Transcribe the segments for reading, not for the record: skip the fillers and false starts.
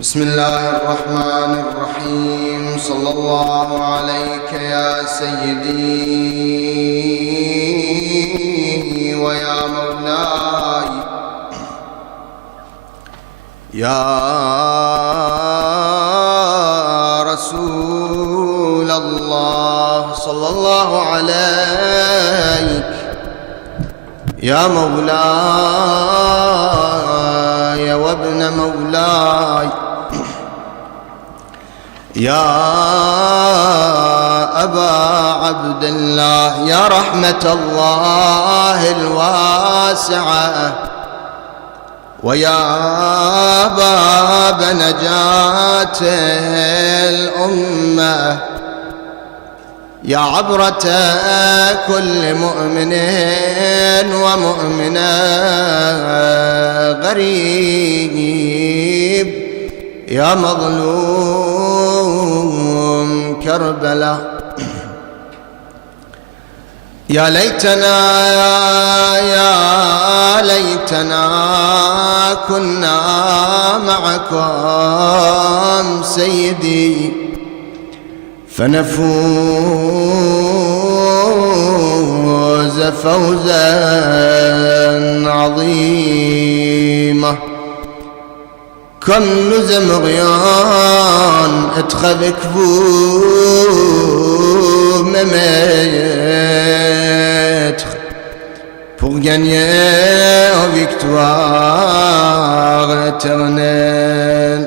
بسم الله الرحمن الرحيم. صلى الله عليك يا سيدي ويا مولاي يا رسول الله. صلى الله عليك يا مولاي وابن مولاي يا أبا عبد الله يا رحمة الله الواسعة ويا باب نجاة الأمة يا عبرة كل مؤمن ومؤمنة غريب يا مظلوم كربلاء. يا ليتنا كنا معكم سيدي فنفوز فوزا عظيما. كم نزم غيان اتخذك بو مميت pour gagner en victoire éternelle.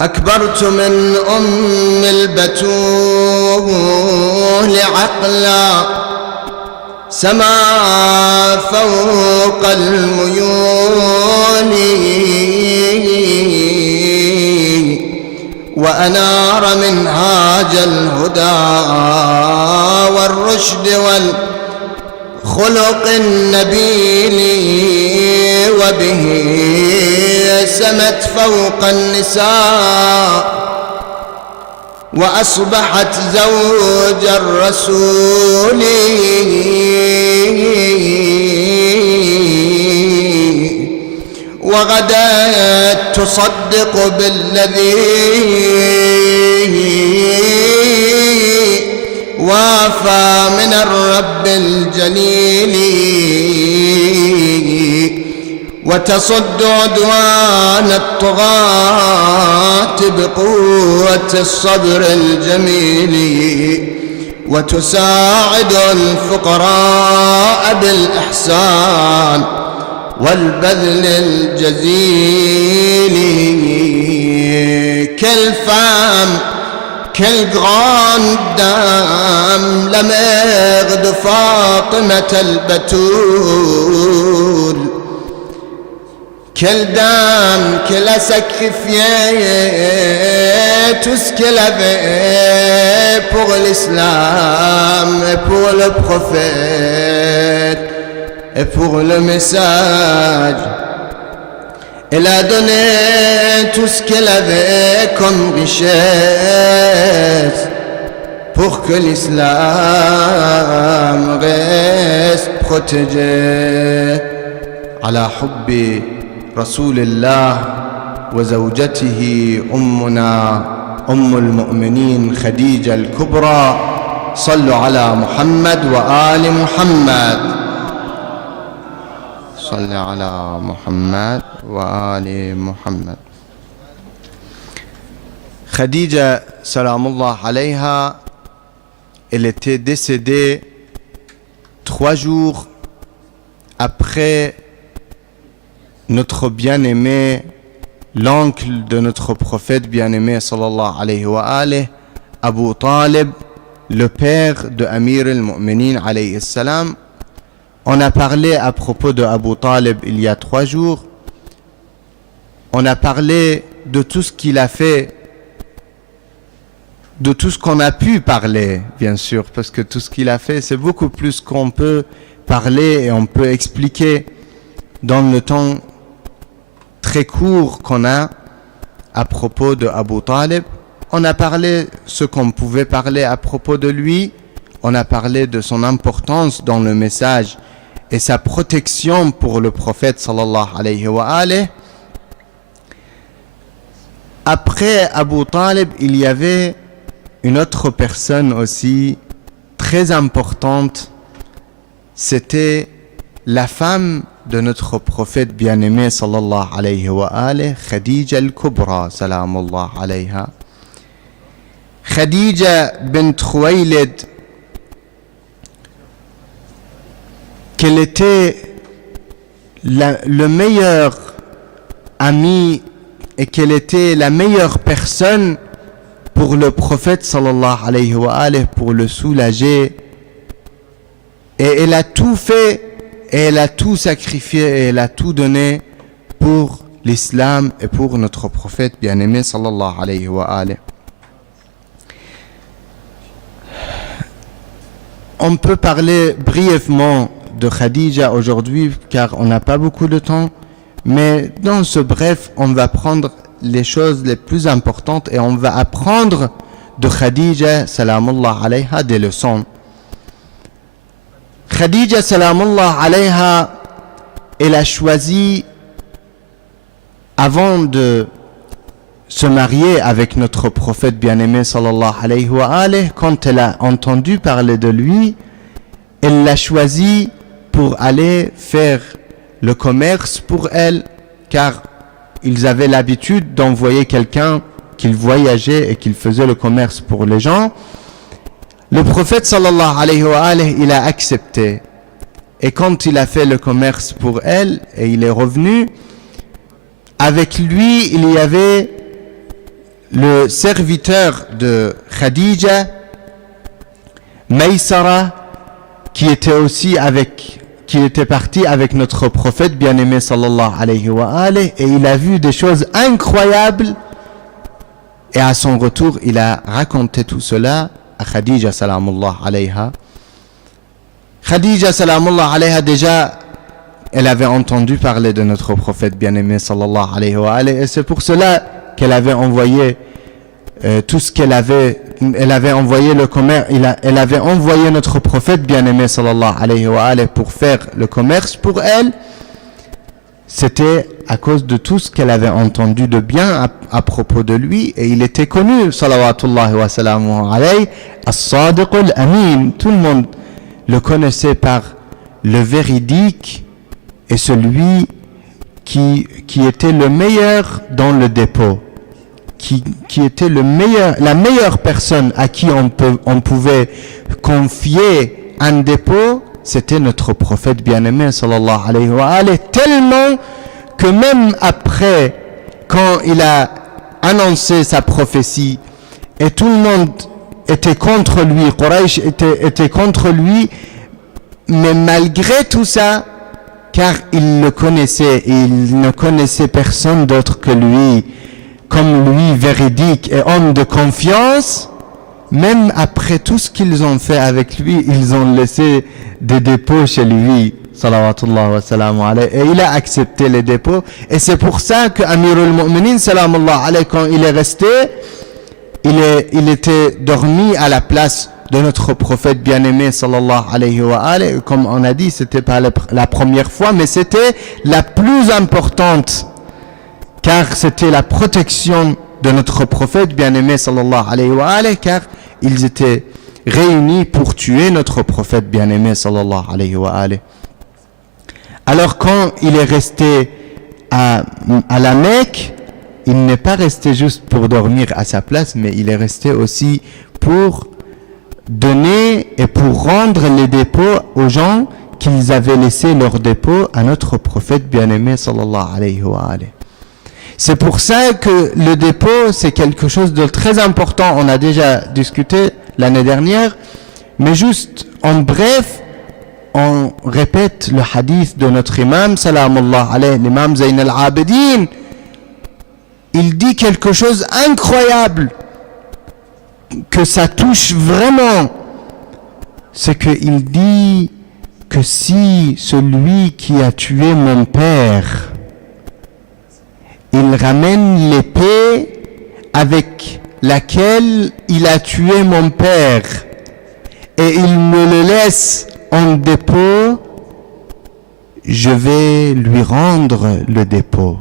أكبرت من أم البتول عقلا سما فوق الميول وأنار منهاج الهدى والرشد والخلق النبيل وبه سمت فوق النساء وأصبحت زوج الرسول وغدت تصدق بالذي وافى من الرب الجليل وتصد عدوان الطغاة بقوة الصبر الجميل وتساعد الفقراء بالإحسان والبذل الجزيل. Quelle femme, quelle grande dame, la mère de Fatima al-Batoul. Quelle dame qu'elle a sacrifié tout ce qu'elle avait pour l'islam et pour le prophète et pour le message. Elle a donné tout ce qu'elle avait comme richesse pour que l'islam reste protégé. على حب رسول الله وزوجته أمنا أم المؤمنين خديجة الكبرى. صلوا على محمد وآل محمد. صل على محمد وآل محمد. Khadija, salamullah alayha, elle était décédée 3 jours après notre bien-aimé, l'oncle de notre prophète bien-aimé sallallahu alayhi wa alayhi, Abu Talib, le père de Amir al-Mu'minin alayhi salam. On a parlé à propos de Abu Talib il y a 3 jours. On a parlé de tout ce qu'il a fait, de tout ce qu'on a pu parler, bien sûr, parce que tout ce qu'il a fait, c'est beaucoup plus qu'on peut parler et on peut expliquer dans le temps très court qu'on a à propos de Abu Talib. On a parlé ce qu'on pouvait parler à propos de lui. On a parlé de son importance dans le message et sa protection pour le prophète sallallahu alayhi wa alayhi. Après Abu Talib, il y avait une autre personne aussi très importante. C'était la femme de notre prophète bien-aimé sallallahu alayhi wa alihi, Khadija al-Kubra, salamullah alayha. Khadija bint Khuwaylid, qu'elle était le meilleur ami et qu'elle était la meilleure personne pour le prophète sallallahu alayhi wa alihi, pour le soulager. Et elle a tout fait, et elle a tout sacrifié, et elle a tout donné pour l'islam et pour notre prophète bien-aimé sallallahu alayhi wa alihi. On peut parler brièvement de Khadija aujourd'hui car on n'a pas beaucoup de temps, mais dans ce bref, on va prendre les choses les plus importantes et on va apprendre de Khadija salamullah alayha des leçons. Khadija salamullah alayha, elle a choisi, avant de se marier avec notre prophète bien-aimé sallallahu alayhi wa alihi, quand elle a entendu parler de lui, elle l'a choisi pour aller faire le commerce pour elle, car ils avaient l'habitude d'envoyer quelqu'un qu'il voyageait et qu'il faisait le commerce pour les gens. Le prophète sallallahu alayhi wa alihi, il a accepté. Et quand il a fait le commerce pour elle et il est revenu, avec lui, il y avait le serviteur de Khadija, Maysara, qui était parti avec notre prophète bien-aimé sallallahu alayhi wa alihi, et il a vu des choses incroyables, et à son retour, il a raconté tout cela à Khadija salamullah alayha. Khadija salamullah alayha, déjà, elle avait entendu parler de notre prophète bien-aimé sallallahu alayhi wa alihi, et c'est pour cela qu'elle avait envoyé tout ce qu'elle avait, elle avait envoyé le commerce, elle avait envoyé notre prophète bien-aimé sallallahu alayhi wa alihi pour faire le commerce pour elle. C'était à cause de tout ce qu'elle avait entendu de bien à propos de lui, et il était connu, salawatullahi wa salamuhu alayhi, as-sadiq al-amin. Tout le monde le connaissait par le véridique et celui qui était le meilleur dans le dépôt, qui était la meilleure personne à qui on pouvait confier un dépôt. C'était notre prophète bien-aimé sallallahu alayhi wa alihi, tellement que même après, quand il a annoncé sa prophétie et tout le monde était contre lui, Quraysh était contre lui, mais malgré tout ça, car il le connaissait et il ne connaissait personne d'autre que lui, comme lui, véridique et homme de confiance, même après tout ce qu'ils ont fait avec lui, ils ont laissé des dépôts chez lui, salawatullah wa salamu alayhi, et il a accepté les dépôts. Et c'est pour ça que Amirul Mu'minin, salamullah alayhi, quand il est resté, il était dormi à la place de notre prophète bien-aimé, sallallahu alayhi wa alayhi. Comme on a dit, c'était pas la première fois, mais c'était la plus importante, car c'était la protection de notre prophète bien-aimé sallallahu alayhi wa alayhi, car ils étaient réunis pour tuer notre prophète bien-aimé sallallahu alayhi wa alayhi. Alors quand il est resté à la Mecque, il n'est pas resté juste pour dormir à sa place, mais il est resté aussi pour donner et pour rendre les dépôts aux gens qu'ils avaient laissé leurs dépôts à notre prophète bien-aimé sallallahu alayhi wa alayhi. C'est pour ça que le dépôt, c'est quelque chose de très important. On a déjà discuté l'année dernière, mais juste en bref, on répète le hadith de notre imam, salamullah alayhi, l'imam Zayn al-Abidin. Il dit quelque chose d'incroyable, que ça touche vraiment. C'est qu'il dit que si celui qui a tué mon père, il ramène l'épée avec laquelle il a tué mon père et il me le laisse en dépôt, je vais lui rendre le dépôt.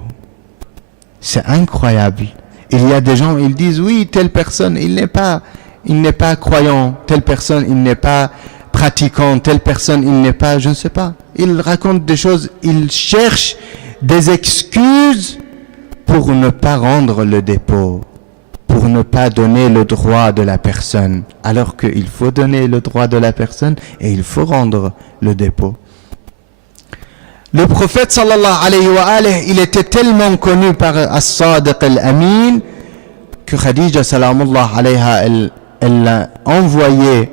C'est incroyable. il y a des gens, ils disent oui, telle personne, il n'est pas croyant, telle personne, il n'est pas pratiquant, telle personne, il n'est pas, je ne sais pas. Ils racontent des choses, ils cherchent des excuses pour ne pas rendre le dépôt, pour ne pas donner le droit de la personne, alors qu'il faut donner le droit de la personne et il faut rendre le dépôt. Le prophète sallallahu alayhi wa alayhi, il était tellement connu par As-Sadiq al-Amin que Khadija salamullah alayha, elle l'a envoyé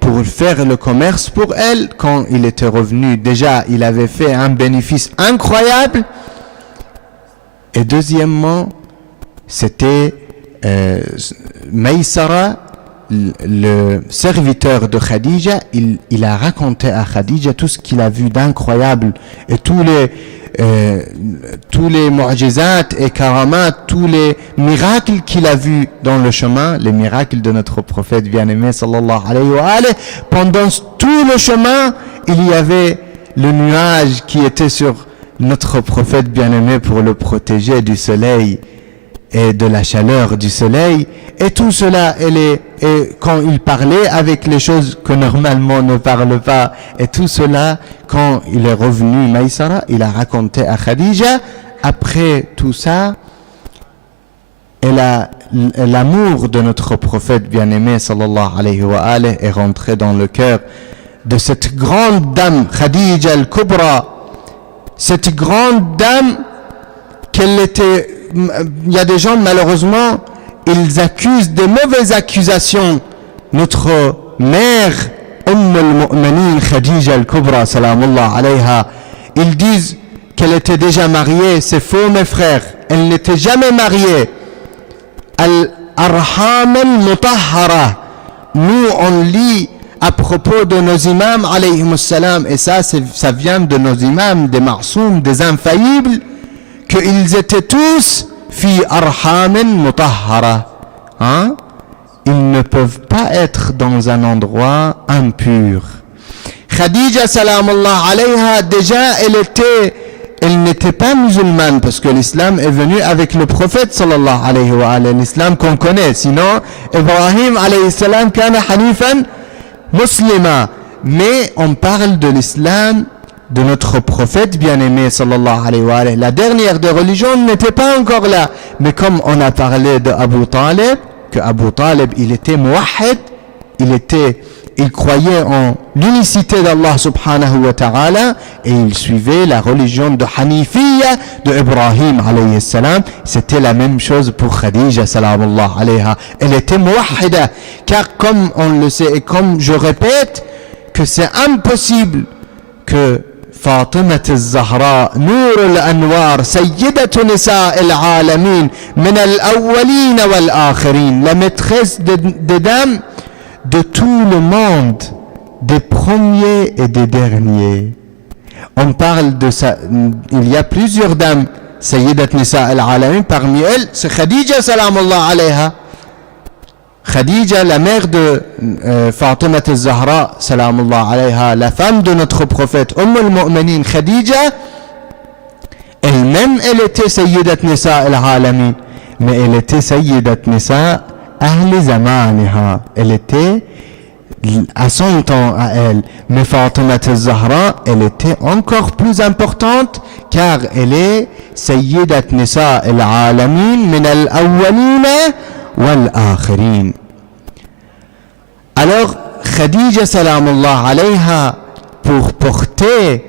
pour faire le commerce pour elle. Quand il était revenu, déjà il avait fait un bénéfice incroyable. Et deuxièmement, c'était Maysara, le serviteur de Khadija, il a raconté à Khadija tout ce qu'il a vu d'incroyable et tous les mu'jizat et karamat, tous les miracles qu'il a vus dans le chemin, les miracles de notre prophète bien-aimé sallallahu alayhi wa alayhi. Pendant tout le chemin, il y avait le nuage qui était sur notre prophète bien-aimé pour le protéger du soleil et de la chaleur du soleil, et tout cela, et quand il parlait avec les choses que normalement on ne parle pas, et tout cela, quand il est revenu Maysara, il a raconté à Khadija. Après tout ça, l'amour de notre prophète bien-aimé sallallahu alayhi wa alayhi est rentré dans le cœur de cette grande dame, Khadija al-Kubra, cette grande dame qu'elle était. Il y a des gens, malheureusement, ils accusent de mauvaises accusations notre mère al-Mu'minin Khadija al-Kubra salamullah alayha. Ils disent qu'elle était déjà mariée. C'est faux, mes frères, elle n'était jamais mariée. Al-Arham al-Mutahhara, nous on lit à propos de nos imams alayhimus salam, et ça vient de nos imams, des ma'soum, des infaillibles, qu'ils étaient tous fi arhamin mutahhara. Ils ne peuvent pas être dans un endroit impur. Khadija salamullah alayha, déjà elle n'était pas musulmane, parce que l'islam est venu avec le prophète sallallahu alayhi wa alayhi, l'islam qu'on connaît. Sinon, Ibrahim alayhi salam kana hanifan muslima. Mais on parle de l'islam de notre prophète bien-aimé sallallahu alayhi wa alayhi. La dernière des religions n'était pas encore là. Mais comme on a parlé de Abu Talib, que Abu Talib, il était muwahhid, il croyait en l'unicité d'Allah subhanahu wa ta'ala, et il suivait la religion de Hanifiyya de Ibrahim alayhi salam. C'était la même chose pour Khadija salamullah alayha. Elle était muwahhida, car comme on le sait et comme je répète, que c'est impossible que فاطمة الزهراء نور الأنوار سيدة نساء العالمين من الأولين والآخرين, la maîtresse des dames de tout le monde, des premiers et des derniers. On parle de ça, il y a plusieurs dames, Sayyidat Nisa al-Alamin, parmi elles, c'est Khadija salamullah alayha. Khadija, la mère de Fatima al-Zahra salamullah alayha, la femme de notre prophète, al-Mu'minin Khadija, elle-même, elle était Sayyidat Nisa al-Alamin, mais elle était Sayyidat Nisa Ahli Zamaniha. Elle était à son temps à elle. Mais Fatima al-Zahra, elle était encore plus importante, car elle est Sayyidat Nisa al-Alamin min al-awwalina wal-akhirin. Alors Khadija salamullah alayha, pour porter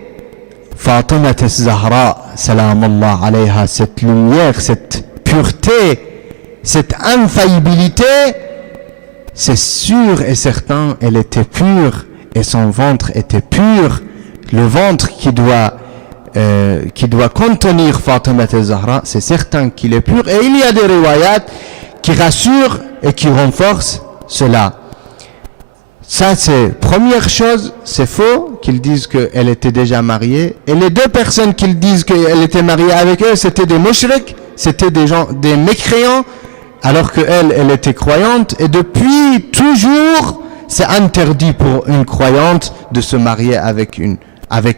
Fatima al-Zahra salamullah alayha, cette lumière, cette pureté, cette infaillibilité, c'est sûr et certain, elle était pure et son ventre était pur. Le ventre qui doit contenir Fatima al-Zahra, c'est certain qu'il est pur. Et il y a des riwayat qui rassurent et qui renforcent cela. Ça, c'est première chose, c'est faux qu'ils disent qu'elle était déjà mariée. Et les deux personnes qu'ils disent qu'elle était mariée avec eux, c'était des mushriks, c'était des gens, des mécréants, alors qu'elle était croyante. Et depuis toujours, c'est interdit pour une croyante de se marier avec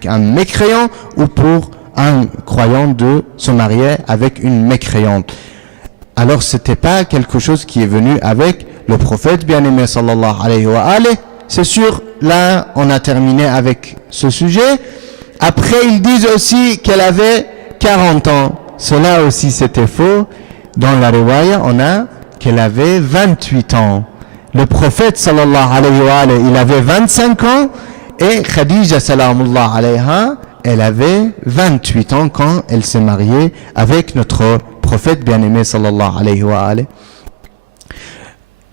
un mécréant, ou pour un croyant de se marier avec une mécréante. alors c'était pas quelque chose qui est venu avec le prophète bien-aimé sallallahu alayhi wa alayhi. C'est sûr, là on a terminé avec ce sujet. Après ils disent aussi qu'elle avait 40 ans. Cela aussi c'était faux. Dans la riwaya on a qu'elle avait 28 ans. Le prophète sallallahu alayhi wa alayhi, il avait 25 ans et Khadija salamullah alayha, elle avait 28 ans quand elle s'est mariée avec notre prophète bien-aimé sallallahu alayhi wa alayhi.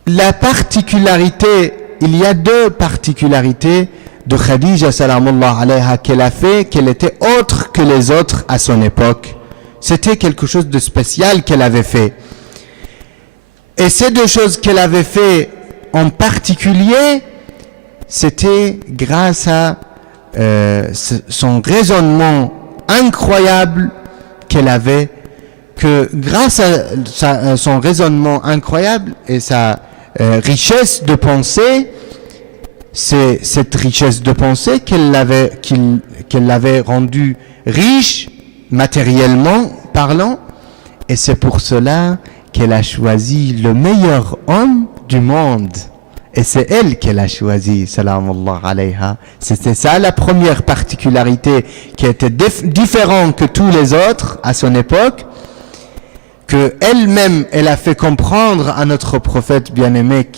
La particularité, il y a deux particularités de Khadija salamullah alayha qu'elle a fait, qu'elle était autre que les autres à son époque. C'était quelque chose de spécial qu'elle avait fait. Et ces deux choses qu'elle avait fait en particulier, c'était grâce à son raisonnement incroyable qu'elle avait, que grâce à son raisonnement incroyable et sa richesse de pensée, c'est cette richesse de pensée qu'elle l'avait rendue riche, matériellement parlant, et c'est pour cela qu'elle a choisi le meilleur homme du monde. Et c'est elle qu'elle a choisi, salamullah alayha. C'était ça la première particularité qui était différente que tous les autres à son époque, que elle-même, elle a fait comprendre à notre prophète bien-aimé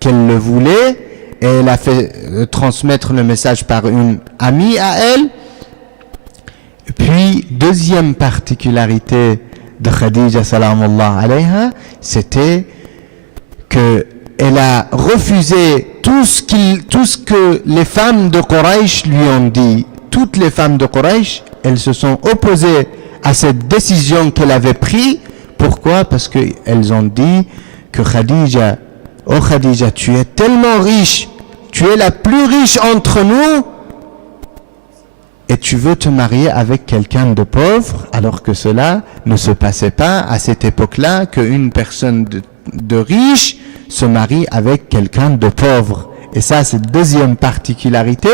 qu'elle le voulait, et elle a fait transmettre le message par une amie à elle. Puis, deuxième particularité de Khadija salamullah alayha, c'était que elle a refusé tout ce que les femmes de Quraysh lui ont dit. Toutes les femmes de Quraysh, elles se sont opposées à cette décision qu'elle avait prise. Pourquoi? Parce qu'elles ont dit que Khadija, oh Khadija, tu es tellement riche, tu es la plus riche entre nous, et tu veux te marier avec quelqu'un de pauvre, alors que cela ne se passait pas à cette époque-là, qu'une personne de riche se marie avec quelqu'un de pauvre. Et ça, c'est la deuxième particularité.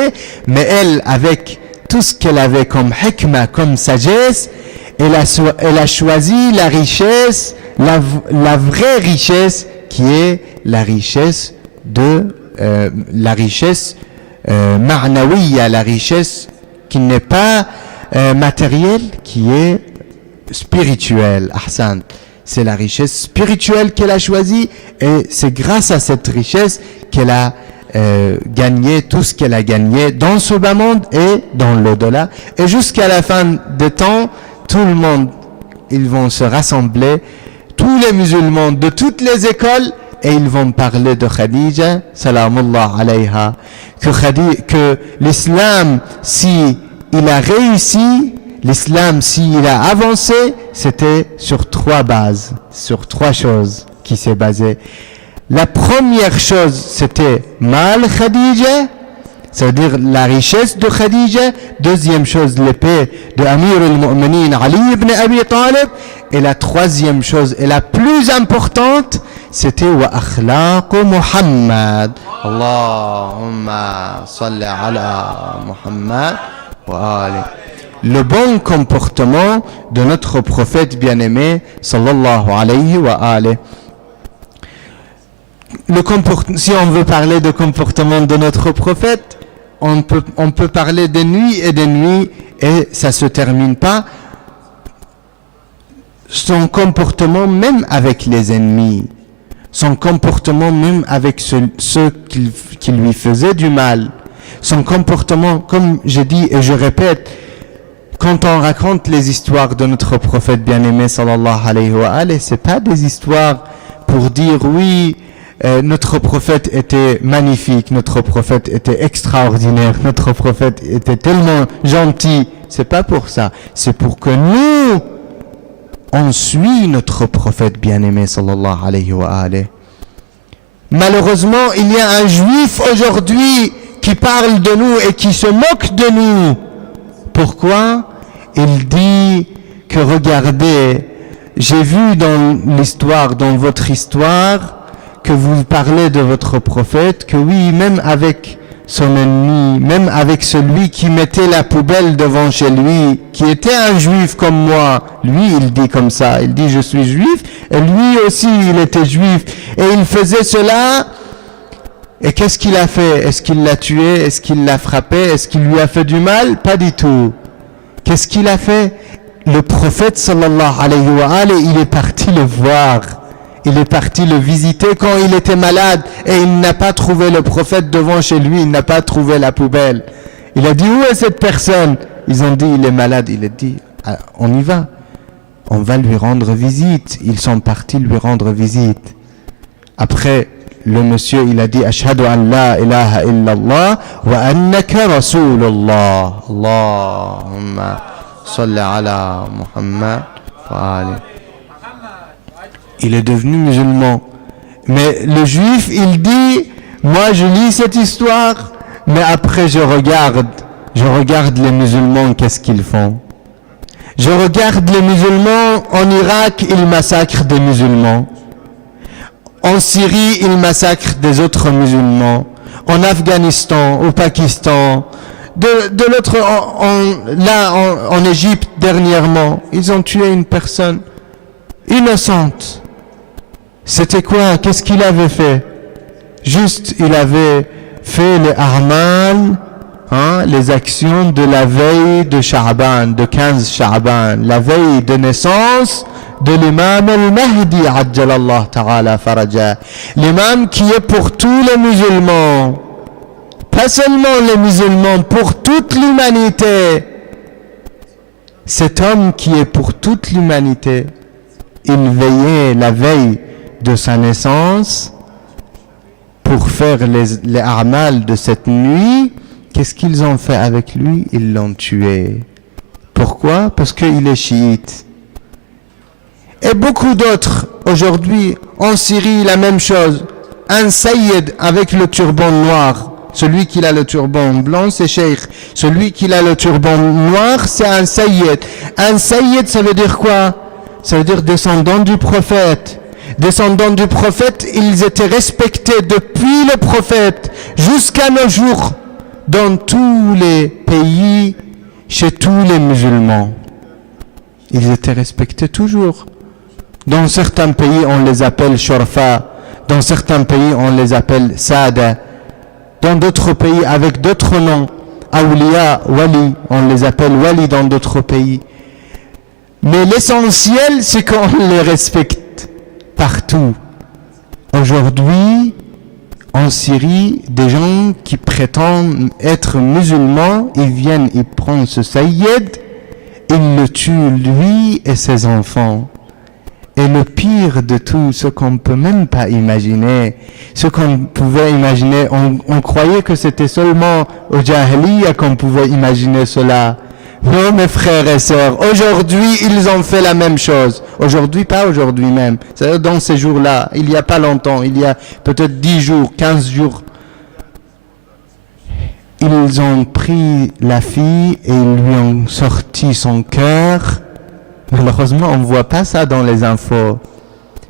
Mais elle, avec tout ce qu'elle avait comme hikmah, comme sagesse, elle a choisi la richesse, la vraie richesse, qui est la richesse ma'nawiya, la richesse qui n'est pas matérielle, qui est spirituelle. Ahsan. C'est la richesse spirituelle qu'elle a choisie, et c'est grâce à cette richesse qu'elle a gagné tout ce qu'elle a gagné dans ce bas monde et dans l'au-delà. Et jusqu'à la fin des temps, tout le monde, ils vont se rassembler, tous les musulmans de toutes les écoles, et ils vont parler de Khadija, salamullah alayha, que l'islam, si il a réussi, l'islam, s'il a avancé, c'était sur trois bases, sur trois choses qui s'est basé. La première chose, c'était Mal Khadija, c'est-à-dire la richesse de Khadija. Deuxième chose, l'épée de Amir al-Mu'minin Ali ibn Abi Talib. Et la troisième chose, et la plus importante, c'était Wa akhlaq Muhammad. Allahumma salli ala Muhammad wa ali. Le bon comportement de notre prophète bien-aimé, sallallahu alayhi wa alayhi. Si on veut parler de comportement de notre prophète, on peut parler des nuits et des nuits, et ça se termine pas. Son comportement même avec les ennemis, son comportement même avec ceux qui lui faisaient du mal, son comportement, comme je dis et je répète, quand on raconte les histoires de notre prophète bien-aimé sallallahu alayhi wa alayhi, c'est pas des histoires pour dire oui, notre prophète était magnifique, notre prophète était extraordinaire, notre prophète était tellement gentil. C'est pas pour ça, c'est pour que nous on suit notre prophète bien-aimé sallallahu alayhi wa alayhi. Malheureusement, il y a un juif aujourd'hui qui parle de nous et qui se moque de nous. Pourquoi? Il dit que regardez, j'ai vu dans l'histoire, dans votre histoire, que vous parlez de votre prophète, que oui, même avec son ennemi, même avec celui qui mettait la poubelle devant chez lui, qui était un juif comme moi. Lui, il dit comme ça, il dit je suis juif, et lui aussi il était juif, et il faisait cela. Et qu'est-ce qu'il a fait? Est-ce qu'il l'a tué? Est-ce qu'il l'a frappé? Est-ce qu'il lui a fait du mal? Pas du tout. Qu'est-ce qu'il a fait? Le prophète sallallahu alayhi wa alayhi, il est parti le voir. Il est parti le visiter quand il était malade et il n'a pas trouvé le prophète devant chez lui, il n'a pas trouvé la poubelle. Il a dit, où est cette personne? Ils ont dit, il est malade. Il a dit, ah, on y va. On va lui rendre visite. Ils sont partis lui rendre visite. Après, le monsieur, il a dit, Ashhadu an la ilaha illallah wa annaka rasulullah. Allahumma salli ala Muhammad wa ali. Il est devenu musulman. Mais le juif, il dit, moi je lis cette histoire, mais après je regarde les musulmans, qu'est-ce qu'ils font. Je regarde les musulmans, en Irak, ils massacrent des musulmans. En Syrie, ils massacrent des autres musulmans. En Afghanistan, au Pakistan, de l'autre, en Égypte dernièrement, ils ont tué une personne innocente. C'était quoi? Qu'est-ce qu'il avait fait? Juste, il avait fait les a'mal, les actions de la veille de Sha'ban, de 15 Sha'ban, la veille de naissance de l'imam al-Mahdi, ajjalallah ta'ala faraja. L'imam qui est pour tous les musulmans. Pas seulement les musulmans, pour toute l'humanité. Cet homme qui est pour toute l'humanité, il veillait la veille de sa naissance pour faire les a'mal de cette nuit. Qu'est-ce qu'ils ont fait avec lui? Ils l'ont tué. Pourquoi? Parce qu'il est chiite. Et beaucoup d'autres, aujourd'hui, en Syrie, la même chose. Un sayyid avec le turban noir. Celui qui a le turban blanc, c'est cheikh. Celui qui a le turban noir, c'est un sayyid. Un sayyid, ça veut dire quoi? Ça veut dire descendant du prophète. Descendants du prophète, ils étaient respectés depuis le prophète jusqu'à nos jours dans tous les pays, chez tous les musulmans. Ils étaient respectés toujours. Dans certains pays, on les appelle shurfa. Dans certains pays, on les appelle sada. Dans d'autres pays, avec d'autres noms, awliya, wali, on les appelle wali dans d'autres pays. Mais l'essentiel, c'est qu'on les respecte partout. Aujourd'hui, en Syrie, des gens qui prétendent être musulmans, ils viennent, ils prennent ce sayyid, ils le tuent lui et ses enfants. Et le pire de tout, ce qu'on ne peut même pas imaginer, ce qu'on pouvait imaginer, on croyait que c'était seulement au Jahiliya qu'on pouvait imaginer cela. Non, mes frères et sœurs, aujourd'hui, ils ont fait la même chose. Aujourd'hui, pas aujourd'hui même. C'est-à-dire dans ces jours-là, il n'y a pas longtemps, il y a peut-être 10 jours, 15 jours. Ils ont pris la fille et ils lui ont sorti son cœur. Malheureusement, on ne voit pas ça dans les infos.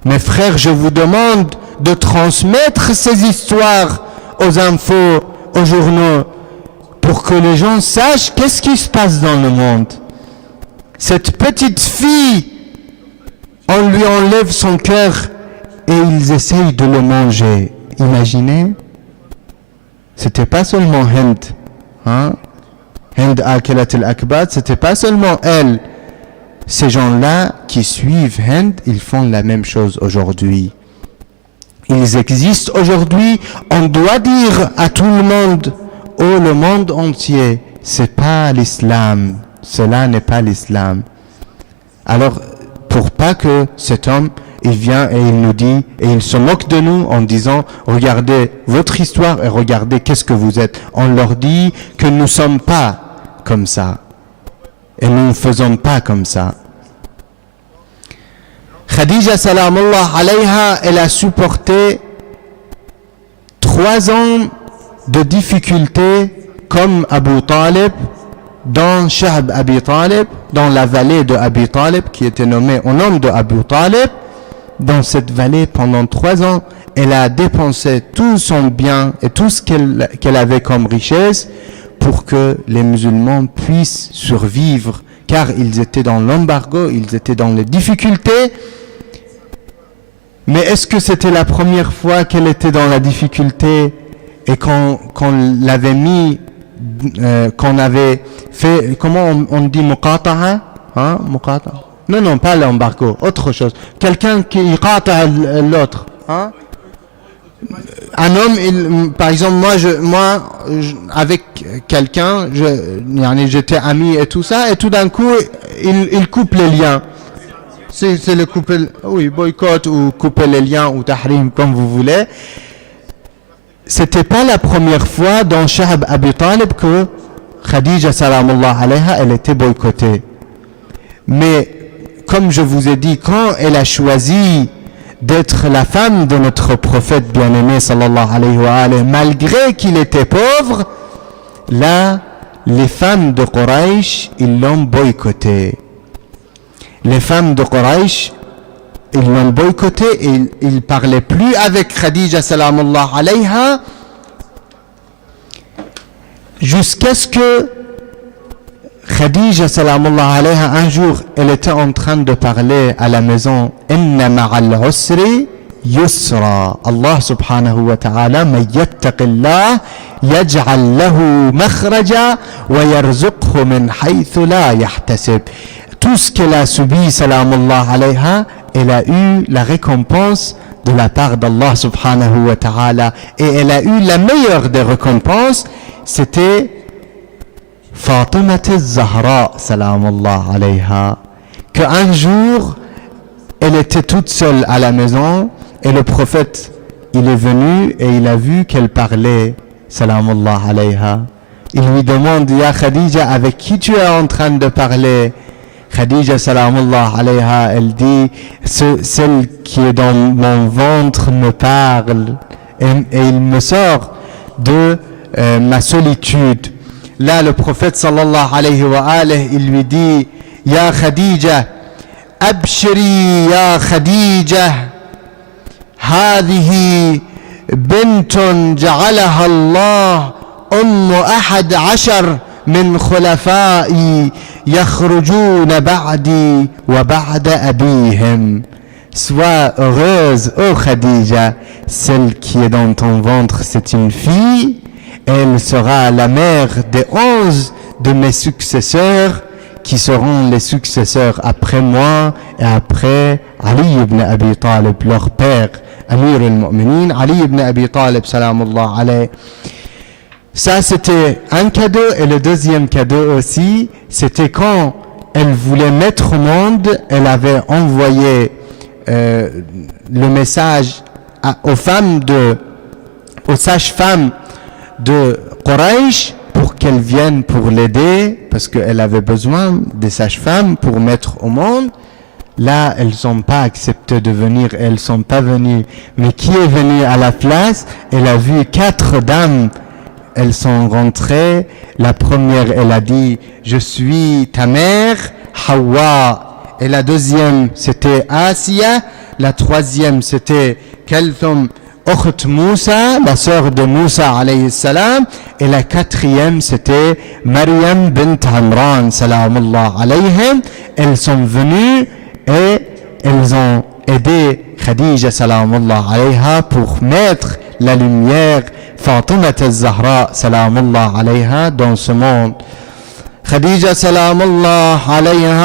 Mes frères, je vous demande de transmettre ces histoires aux infos, aux journaux, pour que les gens sachent qu'est-ce qui se passe dans le monde. Cette petite fille, on lui enlève son cœur et ils essayent de le manger. Imaginez, c'était pas seulement Hind, Hind Akilat al-Akbat, c'était pas seulement elle. Ces gens-là qui suivent Hind, ils font la même chose aujourd'hui. Ils existent aujourd'hui. On doit dire à tout le monde, le monde entier, c'est pas l'islam. Cela n'est pas l'islam. Alors, pour pas que cet homme, il vient et il nous dit, et il se moque de nous en disant, regardez votre histoire et regardez qu'est-ce que vous êtes. On leur dit que nous ne sommes pas comme ça. Et nous ne faisons pas comme ça. Khadija salamullah alayha, elle a supporté 3 ans de difficultés comme Abu Talib, dans Sha'b Abi Talib, dans la vallée de Abi Talib, qui était nommée au nom de Abu Talib. Dans cette vallée, pendant 3 ans, elle a dépensé tout son bien et tout ce qu'elle avait comme richesse pour que les musulmans puissent survivre, car ils étaient dans l'embargo, ils étaient dans les difficultés. Mais est-ce que c'était la première fois qu'elle était dans la difficulté et qu'on l'avait mis, qu'on avait fait, comment on dit muqata'a, hein, muqata'a? Non, pas l'embargo, autre chose. Quelqu'un qui qata'a l'autre, hein? Un homme, par exemple, moi, avec quelqu'un, j'étais ami et tout ça, et tout d'un coup, il coupe les liens. C'est le couper, oui, boycott ou couper les liens ou tahrim, comme vous voulez. C'était pas la première fois dans Sha'b Abi Talib que Khadija salamullah alayha, elle était boycottée. Mais, comme je vous ai dit, quand elle a choisi d'être la femme de notre prophète bien-aimé sallallahu alayhi wa alayhi, malgré qu'il était pauvre, là, les femmes de Quraysh, ils l'ont boycotté. Les femmes de Quraysh, ils l'ont boycotté et ils ne parlaient plus avec Khadija salamullah alayha jusqu'à ce que Khadija salamullah alayha, un jour, elle était en train de parler à la maison. Inna ma'al usri yusra. Allah subhanahu wa ta'ala, man yattaqillah yaj'al lahu makhraja wa yarzuqhu min haythu la yahtasib. Tout ce qu'elle a subi, salamullah alayha, elle a eu la récompense de la part d'Allah subhanahu wa ta'ala. Et elle a eu la meilleure des récompenses, c'était Fatima al-Zahra, salamullah alayha, qu'un jour, elle était toute seule à la maison, et le prophète, il est venu et il a vu qu'elle parlait, salamullah alayha. Il lui demande, Ya Khadija, avec qui tu es en train de parler? Khadija salamullah alayha, elle dit, celle qui est dans mon ventre me parle et il me sort de ma solitude. Là, le prophète sallallahu alayhi wa alayhi, il lui dit, Ya Khadija, abshiri ya Khadija, هذه بنت جعلها الله أحد عشر من خلفائي يخرجون بعدي وبعد أبيهم. Sois heureuse, ô Khadija, celle qui est dans ton ventre, c'est une fille, elle sera la mère des 11 de mes successeurs, qui seront les successeurs après moi et après Ali ibn Abi Talib, leur père, Amir al-Mu'minin, Ali ibn Abi Talib, salamullah alayhi. Ça, c'était un cadeau, et le deuxième cadeau aussi, c'était quand elle voulait mettre au monde, elle avait envoyé le message aux sages-femmes de Quraysh pour qu'elles viennent pour l'aider, parce qu'elle avait besoin des sages-femmes pour mettre au monde. Là, elles n'ont pas accepté de venir, elles ne sont pas venues. Mais qui est venu à la place? Elle a vu 4 dames. Elles sont rentrées. La première, elle a dit, je suis ta mère, Hawa. Et la deuxième, c'était Asiya. La troisième, c'était Kalthum Ukht Moussa, la sœur de Moussa alayhi salam. Et la quatrième, c'était Maryam bint Amran, salamullah alayhim. Elles sont venues et elles ont aidé Khadija, salamullah alayha, pour mettre la lumière Fatima al-Zahra, salamullah alayha, dans ce monde. Khadija, salamullah alayha,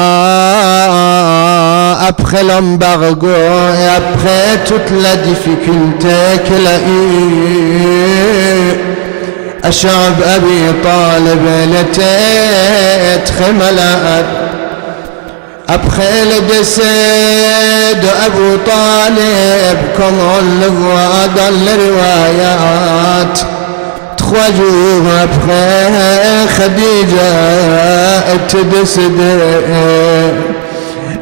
après l'embargo et après toute la difficulté qu'elle a eue, à Sha'b Abi Talib, elle était très malade. Après le décès d'Abu Talib, comme on le voit dans les riwayat, 3 jours après, Khadija était décédée.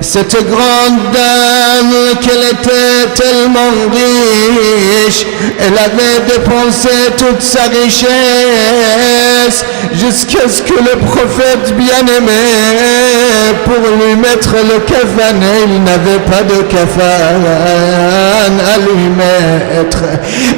Cette grande dame, qu'elle était tellement riche, elle avait dépensé toute sa richesse laisse jusqu'à ce que le prophète bien-aimé, pour lui mettre le kafan, il n'avait pas de kafan à lui mettre.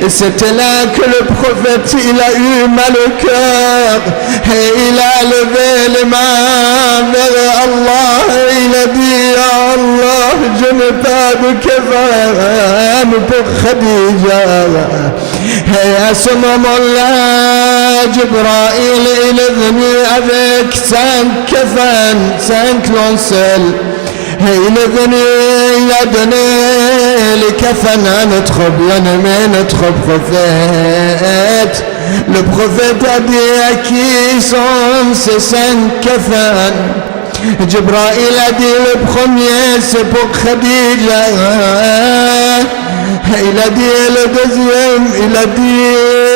Et c'était là que le prophète, il a eu mal au cœur et il a levé les mains vers Allah et il a dit: Ya Allah, je n'ai pas de kafan pour Khadija. Et à ce moment-là, Jibril il est venu avec 5 kafans, 5 lancelles. Et il est venu, il a donné les kafans à notre bien-aimé, notre prophète. Le prophète a dit: à qui sont ces 5 kafans? Jibril a dit: le premier c'est pour Khadija. Il a dit: le deuxième, il a dit: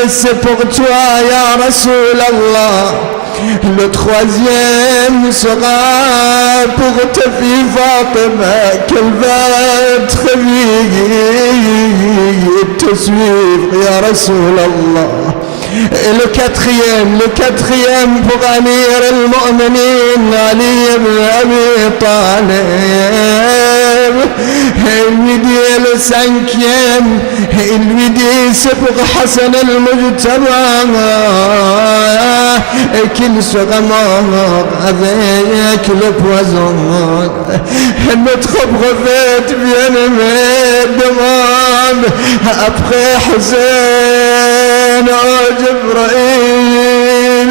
c'est pour toi, ya Rasulallah. Le troisième sera pour ta fille Fatima, qu'elle va très vite te suivre, ya Rasulallah. Et le quatrième pour Amir al-Mu'minin, Ali ibn Abi Talib. Et il lui dit le 5e, et il lui dit: c'est pour Hassan al-Mujtaba, et qu'il sera mort avec le poison. Et notre prophète bien-aimé demande après Hussein: oh Jibril,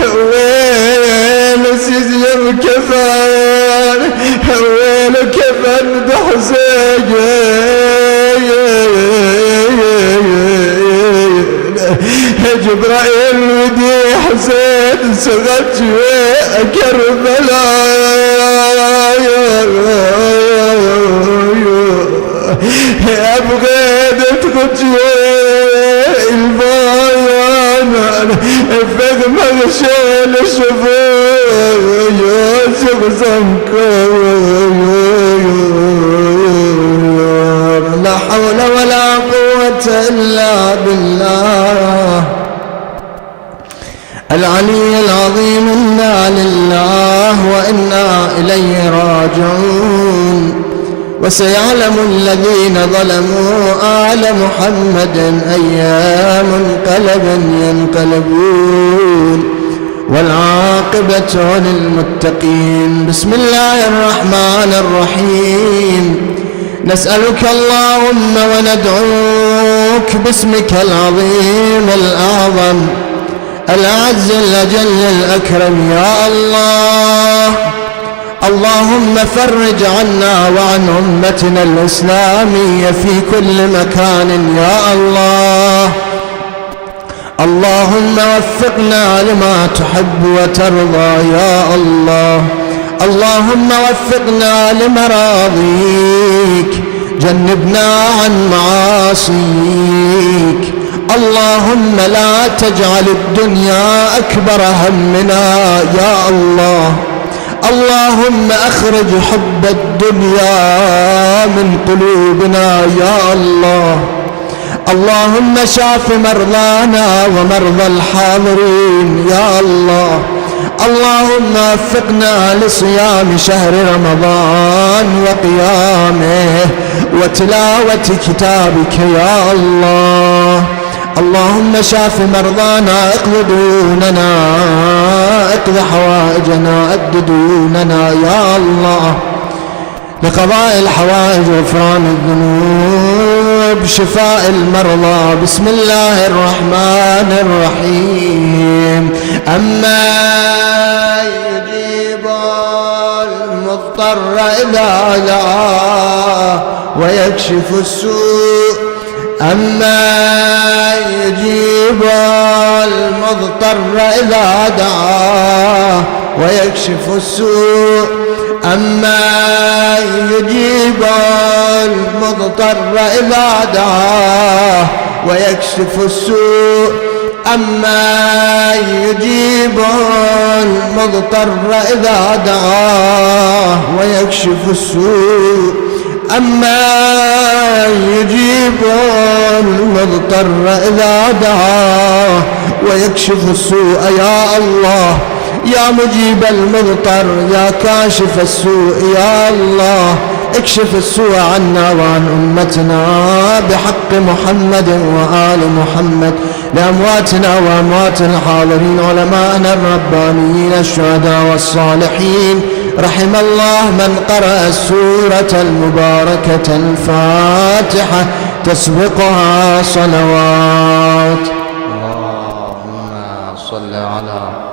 où est le 6e kafan? Où est le kafan de Hussein? Jibril lui dit: Hussein sera tué à Karbala. Et après d'être tué, il va faire marcher les chevaux sur son corps. La hawla wa la quwwata illa billah. العلي العظيم. إنا لله وإنا إليه راجعون. وسيعلم الذين ظلموا آل محمد أي منقلب ينقلبون والعاقبة للمتقين. بسم الله الرحمن الرحيم. نسألك اللهم وندعوك باسمك العظيم الأعظم الأعز الأجل الأكرم يا الله. اللهم فرج عنا وعن أمتنا الإسلامية في كل مكان يا الله. اللهم وفقنا لما تحب وترضى يا الله. اللهم وفقنا لمراضيك، جنبنا عن معاصيك. اللهم لا تجعل الدنيا أكبر همنا يا الله. اللهم أخرج حب الدنيا من قلوبنا يا الله. اللهم شاف مرضانا ومرضى الحاضرين يا الله. اللهم وفقنا لصيام شهر رمضان وقيامه وتلاوة كتابك يا الله. اللهم شاف مرضانا، اقض ديوننا، اقض حوائجنا، اد ديوننا يا الله. لقضاء الحوائج وغفران الذنوب، شفاء المرضى. بسم الله الرحمن الرحيم. أما يجيب المضطر إذا دعاه ويكشف السوء. أما يجيب المضطر إذا دعاه ويكشف السوء. أما يجيب المضطر إذا دعاه ويكشف السوء. أما يجيب المضطر إذا دعاه ويكشف السوء. أما يجيب المضطر إذا دعاه ويكشف السوء يا الله، يا مجيب المضطر يا كاشف السوء يا الله، اكشف السوء عنا وعن أمتنا بحق محمد وآل محمد، لأمواتنا وأموات الحاضرين، علماءنا الربانيين الشهداء والصالحين. رحم الله من قرأ السورة المباركة الفاتحة تسبقها صلوات. اللهم صل على